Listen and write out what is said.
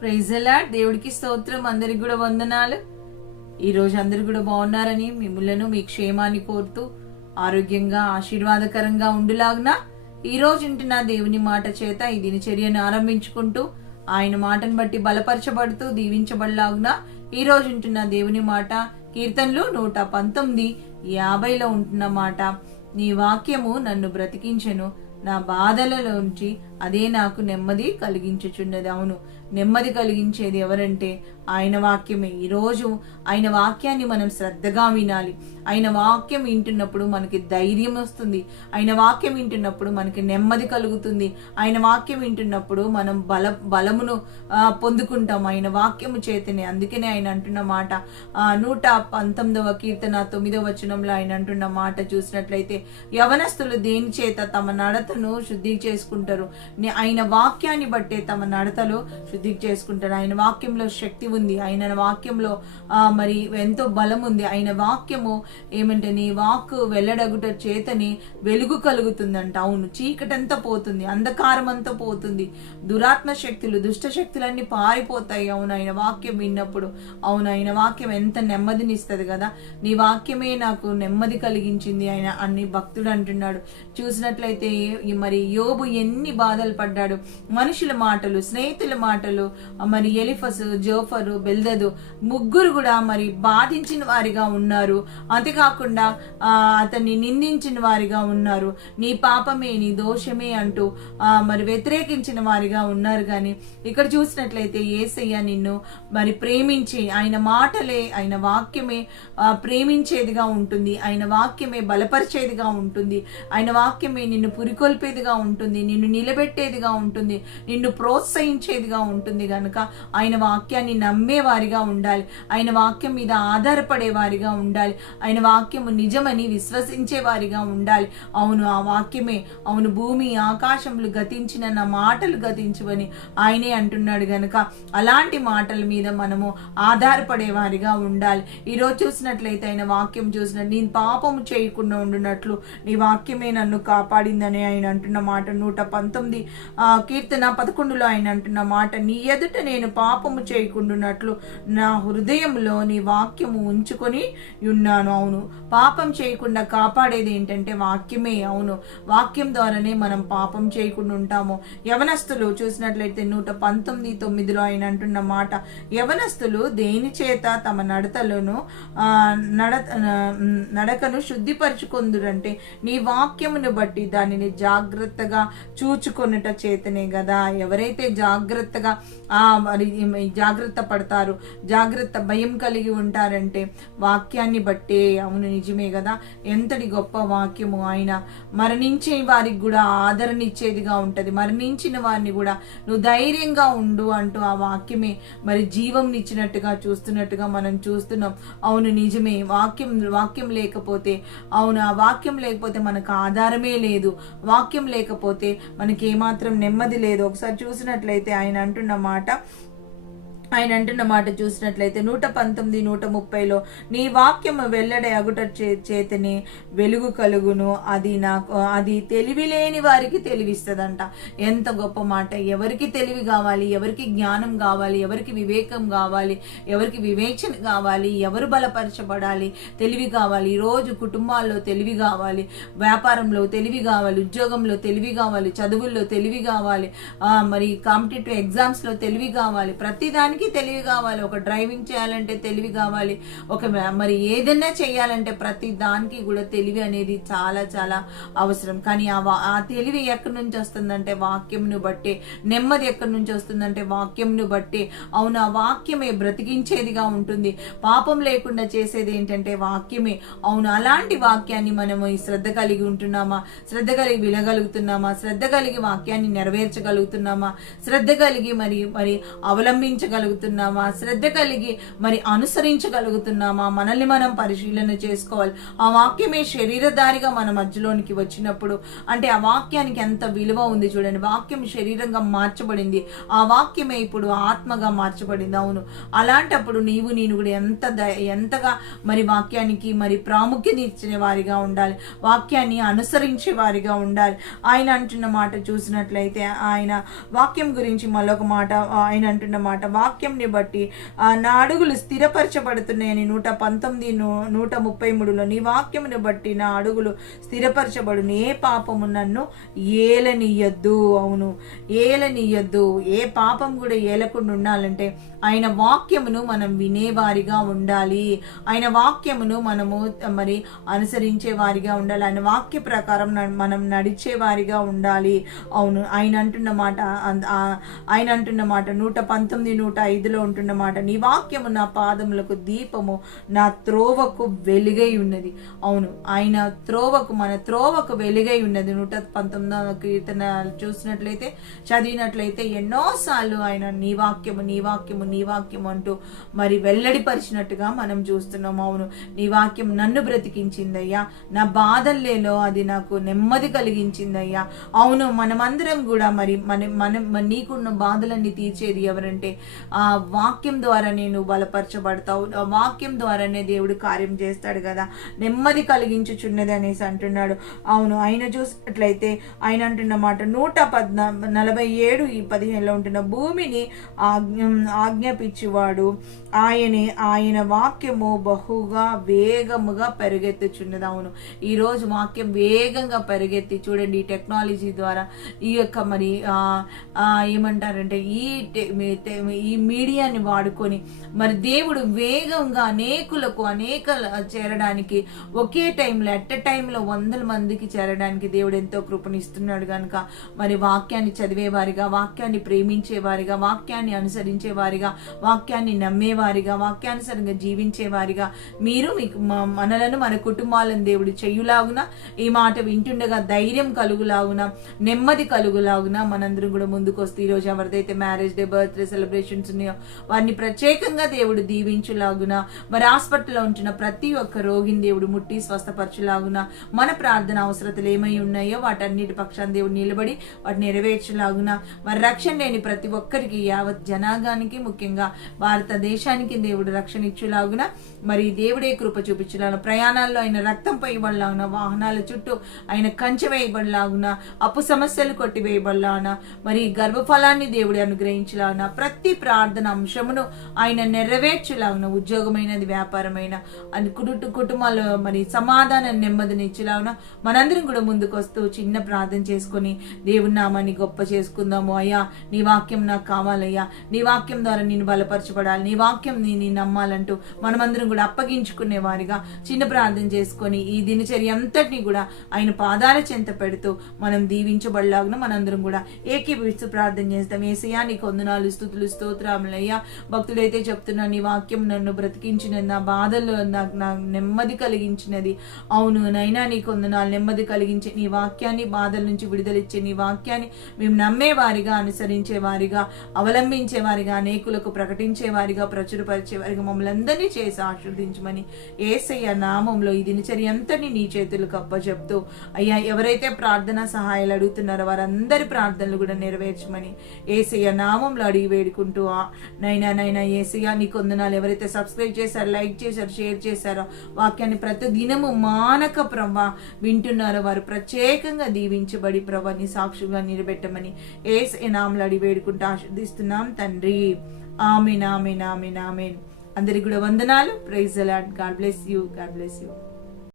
Praise the lord. దేవుడికి స్తోత్రం. అందరికి కూడా వందనాలు. ఈ రోజు అందరు కూడా బాగున్నారని మిమ్మల్ని మీ క్షేమాన్ని కోరుతూ ఆరోగ్యంగా ఆశీర్వాదకరంగా ఉండులాగున ఈ రోజు ఉంటున్న దేవుని మాట చేత ఈ దినచర్యను ఆరంభించుకుంటూ ఆయన మాటను బట్టి బలపరచబడుతూ దీవించబడలాగున ఈ రోజు ఉంటున్న దేవుని మాట కీర్తనలు 119:50 ఉంటున్న మాట, నీ వాక్యము నన్ను బ్రతికించెను, నా బాధలలోంచి అదే నాకు నెమ్మది కలిగించుచున్నది. అవును, నెమ్మది కలిగించేది ఎవరంటే ఆయన వాక్యమే. ఈరోజు ఆయన వాక్యాన్ని మనం శ్రద్ధగా వినాలి. ఆయన వాక్యం వింటున్నప్పుడు మనకి ధైర్యం వస్తుంది. ఆయన వాక్యం వింటున్నప్పుడు మనకి నెమ్మది కలుగుతుంది. ఆయన వాక్యం వింటున్నప్పుడు మనం బలమును పొందుకుంటాం ఆయన వాక్యము చేతనే. అందుకనే ఆయన అంటున్న మాట 119వ కీర్తన 9వ వచనంలో ఆయన అంటున్న మాట చూసినట్లయితే, యవనస్తులు దేని చేత తమ నడతను శుద్ధి చేసుకుంటారు, ఆయన వాక్యాన్ని బట్టే తమ నడతలు శుద్ధి చేసుకుంటారు. ఆయన వాక్యంలో శక్తి ఉంది. ఆయన వాక్యంలో మరి ఎంతో బలం ఉంది. ఆయన వాక్యము ఏమంటే, నీ వాక్కు వెల్లడగుట చేతని వెలుగు కలుగుతుందంట. అవును, చీకటంతా పోతుంది, అంధకారం అంతా పోతుంది, దురాత్మ శక్తులు దుష్ట శక్తులన్నీ పారిపోతాయి. అవును, ఆయన వాక్యం విన్నప్పుడు. అవును, ఆయన వాక్యం ఎంత నెమ్మదినిస్తుంది కదా. నీ వాక్యమే నాకు నెమ్మది కలిగించింది ఆయన అన్ని భక్తుడు అంటున్నాడు. చూసినట్లయితే మరి యోబు ఎన్ని బాధలు పడ్డాడు. మనుషుల మాటలు, స్నేహితుల మాటలు, మరి ఎలిఫస్, జోఫరు, బెల్దదు ముగ్గురు కూడా మరి బాధించిన వారిగా ఉన్నారు. అంతేకాకుండా అతన్ని నిందించిన వారిగా ఉన్నారు. నీ పాపమే, నీ దోషమే అంటూ మరి వ్యతిరేకించిన వారిగా ఉన్నారు. కానీ ఇక్కడ చూసినట్లయితే యేసయ్య నిన్ను మరి ప్రేమించి, ఆయన మాటలే, ఆయన వాక్యమే ప్రేమించేదిగా ఉంటుంది. ఆయన వాక్యమే బలపరిచేదిగా ఉంటుంది. ఆయన వాక్యమే నిన్ను పురికొల్పేదిగా ఉంటుంది, నిన్ను నిలబెట్టేదిగా ఉంటుంది, నిన్ను ప్రోత్సహించేదిగా ఉంటుంది. గనుక ఆయన వాక్యాన్ని నమ్మే వారిగా ఉండాలి. ఆయన వాక్యం మీద ఆధారపడే వారిగా ఉండాలి. ఆయన వాక్యము నిజమని విశ్వసించే వారిగా ఉండాలి. అవును, ఆ వాక్యమే. అవును, భూమి ఆకాశములు గతించిన నా మాటలు గతించువని ఆయనే అంటున్నాడు. గనుక అలాంటి మాటల మీద మనము ఆధారపడే వారిగా ఉండాలి. ఈరోజు చూసినట్లయితే ఆయన వాక్యం చూసినట్టు, నేను పాపము చేయకుండా ఉండునట్లు నీ వాక్యమే నన్ను కాపాడిందని ఆయన అంటున్న మాట. 119 కీర్తన 11లో ఆయన అంటున్న మాట, నీ ఎదుట నేను పాపము చేయకుండానట్లు నా హృదయంలో నీ వాక్యము ఉంచుకొని ఉన్నాను. అవును, పాపం చేయకుండా కాపాడేది ఏంటంటే వాక్యమే. అవును, వాక్యం ద్వారానే మనం పాపం చేయకుండా ఉంటాము. యవనస్తులు చూసినట్లయితే 119:9లో ఆయన అంటున్న మాట, యవనస్తులు దేని చేత తమ నడకను శుద్ధిపరచుకొందురంటే నీ వాక్యమును బట్టి దానిని జాగ్రత్తగా చూచుకొనుట చేతనే కదా. ఎవరైతే జాగ్రత్తగా మరి జాగ్రత్త పడతారు, జాగ్రత్త భయం కలిగి ఉంటారంటే వాక్యాన్ని బట్టే. అవును, నిజమే కదా. ఎంతటి గొప్ప వాక్యము. ఆయన మరణించే వారికి కూడా ఆదరణ ఇచ్చేదిగా ఉంటది. మరణించిన వారిని కూడా నువ్వు ధైర్యంగా ఉండు అంటూ ఆ వాక్యమే మరి జీవం ఇచ్చినట్టుగా చూస్తున్నట్టుగా మనం చూస్తున్నాం. అవును, నిజమే. వాక్యం లేకపోతే, అవును, ఆ వాక్యం లేకపోతే మనకు ఆధారమే లేదు. వాక్యం లేకపోతే మనకి ఏమాత్రం నెమ్మది లేదు. ఒకసారి చూసినట్లయితే ఆయన అంటున్న మాట చూసినట్లయితే 119, 130లో, నీ వాక్యము వెల్లడి అగుట చేతనే వెలుగు కలుగును, అది తెలివి లేని వారికి తెలివిస్తుందంట. ఎంత గొప్ప మాట. ఎవరికి తెలివి కావాలి, ఎవరికి జ్ఞానం కావాలి, ఎవరికి వివేకం కావాలి, ఎవరికి వివేచన కావాలి, ఎవరు బలపరచబడాలి, తెలివి కావాలి. ఈరోజు కుటుంబాల్లో తెలివి కావాలి, వ్యాపారంలో తెలివి కావాలి, ఉద్యోగంలో తెలివి కావాలి, చదువుల్లో తెలివి కావాలి, మరి కాంపిటేటివ్ ఎగ్జామ్స్లో తెలివి కావాలి, ప్రతిదానికి తెలివి కావాలి. ఒక డ్రైవింగ్ చేయాలంటే తెలివి కావాలి, ఒక మరి ఏదైనా చేయాలంటే ప్రతి దానికి కూడా తెలివి అనేది చాలా చాలా అవసరం. కానీ ఆ తెలివి ఎక్కడి నుంచి వస్తుందంటే వాక్యంను బట్టే. నెమ్మది ఎక్కడి నుంచి వస్తుందంటే వాక్యంను బట్టే. అవును, ఆ వాక్యమే బ్రతికించేదిగా ఉంటుంది. పాపం లేకుండా చేసేది ఏంటంటే వాక్యమే. అవును, అలాంటి వాక్యాన్ని మనము ఈ శ్రద్ధ కలిగి ఉంటున్నామా, శ్రద్ధ కలిగి వినగలుగుతున్నామా, శ్రద్ధ కలిగి వాక్యాన్ని నెరవేర్చగలుగుతున్నామా, శ్రద్ధ కలిగి మరి అవలంబించగలుగుతున్నామా, వినగలుగుతున్నామా, శ్రద్ధ కలిగి మరి అనుసరించగలుగుతున్నామా, మనల్ని మనం పరిశీలన చేసుకోవాలి. ఆ వాక్యమే శరీరధారిగా మన మధ్యలోనికి వచ్చినప్పుడు అంటే ఆ వాక్యానికి ఎంత విలువ ఉంది చూడండి. వాక్యం శరీరంగా మార్చబడింది, ఆ వాక్యమే ఇప్పుడు ఆత్మగా మార్చబడింది. అవును, అలాంటప్పుడు నీవు నేను కూడా ఎంతగా మరి వాక్యానికి మరి ప్రాముఖ్యత ఇచ్చిన వారిగా ఉండాలి, వాక్యాన్ని అనుసరించే వారిగా ఉండాలి. ఆయన అంటున్న మాట చూసినట్లయితే, ఆయన వాక్యం గురించి మరొక మాట ఆయన అంటున్న మాట, వాక్యంని బట్టి నా అడుగులు స్థిరపరచబడుతున్నాయని 119, 133లో, నీ వాక్యముని బట్టి నా అడుగులు స్థిరపరచబడును, ఏ పాపము నన్ను ఏలనియద్దు. అవును, ఏలనియద్దు. ఏ పాపం కూడా ఏలకుండా ఉండాలంటే ఆయన వాక్యమును మనం వినేవారిగా ఉండాలి, ఆయన వాక్యమును మనము మరి అనుసరించే వారిగా ఉండాలి, ఆయన వాక్య ప్రకారం మనం నడిచే వారిగా ఉండాలి. అవును, ఆయన అంటున్న మాట 119, 105లో ఉంటున్న మాట, నీ వాక్యము నా పాదములకు దీపము, నా త్రోవకు వెలుగై ఉన్నది. అవును, ఆయన త్రోవకు, మన త్రోవకు వెలుగై ఉన్నది. 119వ కీర్తన చూసినట్లయితే, చదివినట్లయితే ఎన్నోసార్లు ఆయన నీ వాక్యము, నీ వాక్యము, నీ వాక్యం అంటూ మరి వెల్లడిపరిచినట్టుగా మనం చూస్తున్నాం. అవును, నీ వాక్యం నన్ను బ్రతికించిందయ్యా, నా బాధల్లేలో అది నాకు నెమ్మది కలిగించిందయ్యా. అవును, మనమందరం కూడా మరి నీకున్న బాధలన్నీ తీర్చేది ఎవరంటే ఆ వాక్యం ద్వారా నేను బలపరచబడతావు, ఆ వాక్యం ద్వారానే దేవుడు కార్యం చేస్తాడు కదా, నెమ్మది కలిగించుచున్నది అనేసి అంటున్నాడు. అవును, ఆయన చూసినట్లయితే ఆయన అంటున్న మాట 147:15లో ఉంటున్న, భూమిని ఆజ్ఞాపించువాడు ఆయనే, ఆయన వాక్యము బహుగా వేగముగా పెరుగెత్తుచున్నది. అవును, ఈరోజు వాక్యం వేగంగా పెరుగెత్తి చూడండి, ఈ టెక్నాలజీ ద్వారా ఈ యొక్క మరి ఏమంటారంటే ఈ మీడియాని వాడుకొని మరి దేవుడు వేగంగా అనేక చేరడానికి, ఒకే టైంలో ఎట్ ఎ టైంలో 100 మందికి చేరడానికి దేవుడు ఎంతో కృపనిస్తున్నాడు కనుక మరి వాక్యాన్ని చదివేవారిగా, వాక్యాన్ని ప్రేమించేవారిగా, వాక్యాన్ని అనుసరించేవారిగా, వాక్యాన్ని నమ్మేవారిగా, వాక్యానుసరంగా జీవించేవారిగా మీరు మీకు మనలను, మన కుటుంబాలను దేవుడు చెయ్యులాగున, ఈ మాట వింటుండగా ధైర్యం కలుగులాగున, నెమ్మది కలుగులాగున మనందరం కూడా ముందుకు వస్తే ఈరోజు ఎవరిదైతే మ్యారేజ్ డే, బర్త్డే సెలబ్రేషన్స్ ఉన్నాయో వారిని ప్రత్యేకంగా దేవుడు దీవించులాగున, మరి హాస్పిటల్లో ఉంటున్న ప్రతి ఒక్క రోగిని దేవుడు ముట్టి స్వస్థపరచులాగున, మన ప్రార్థన అవసరతలు ఏమై ఉన్నాయో వాటన్నిటి పక్షాన్ని దేవుడు నిలబడి వాటిని నెరవేర్చులాగున, మరి రక్షణ లేని ప్రతి ఒక్కరికి, యావత్ జనాంగానికి, ముఖ్యంగా భారతదేశానికి దేవుడు రక్షణ ఇచ్చులాగున, మరి దేవుడే కృప చూపించులాగున, ప్రయాణాల్లో ఆయన రక్తం పైబడలాగున, వాహనాల చుట్టూ ఆయన కంచె వేయబడలాగున, అప్పు సమస్యలు కొట్టివేయబడలాగున, మరి గర్భఫలాన్ని దేవుడు అనుగ్రహించలాగున, ప్రతి ప్రార్థన అంశమును ఆయన నెరవేర్చులాగున, ఉద్యోగమైనది, వ్యాపారమైన అని కుటుంబాల్లో మరి సమాధాన నెమ్మదిని ఇచ్చేలాగున మనందరం కూడా ముందుకు వస్తూ చిన్న ప్రార్థన చేసుకొని దేవుని నామాన్ని గొప్ప చేసుకుందాము. అయ్యా, నీ వాక్యం నాకు కావాలయ్యా, నీ వాక్యం ద్వారా నేను బలపరచబడాలి, నీ వాక్యం నేను నమ్మాలంటూ మనమందరం కూడా అప్పగించుకునే వారిగా చిన్న ప్రార్థన చేసుకొని ఈ దినచర్య అంతటినీ కూడా ఆయన పాదాల చెంత పెడుతూ మనం దీవించబడలాగున మనందరం కూడా ఏకీభవిస్తూ ప్రార్థన చేస్తాం. యేసయ్యా, నీకు వందనాలు, స్తుతులు, స్తోత్రములయ్యా. భక్తుడైతే చెప్తున్నా, నీ వాక్యం నన్ను బ్రతికించినది, నా బాధల్లో నాకు నెమ్మది కలిగించినది. అవును నైనా, నీకు వందనాలు, నెమ్మది కలిగించే నీ వాక్యాన్ని, బాధల నుంచి విడుదలిచ్చే నీ వాక్యాన్ని మేము నమ్మేవారిగా, అనుసరించేవారిగా, అవలంబించేవారిగా, అనేకులకు ప్రకటించేవారిగా, ప్రచురపరిచేవారిగా మమ్మల్ని అందరినీ చేసి ఆశీర్వదించమని యేసయ్య నామంలో ఈ దినచర్య అంతని నీ చేతులకు అప్పచెప్తూ, అయ్యా ఎవరైతే ప్రార్థన సహాయాలు అడుగుతున్నారో వారందరి ప్రార్థనలు కూడా నెరవేర్చమని యేసయ్య నామంలో అడిగి వేడుకుంటూ, నైనా యేసయ్య నీకు వందనాలు. ఎవరైతే సబ్స్క్రైబ్ చేశారో, లైక్ చేశారో, షేర్ చేశారో, వాక్యాన్ని ప్రతి దినము మానక ప్రభా వింటున్నారో వారు ప్రత్యేకంగా దీవించబడి ప్రభా నీ సాక్షిగా నిలబెట్టమని యేసయ్య నామంలో అడిగి వేడుకుంటూ ఆశీర్వదిస్తున్నాం తండ్రి. ఆమేన్, ఆమేన్, ఆమేన్, ఆమేన్. అందరికి కూడా వందనాలు. Praise the Lord. God bless you.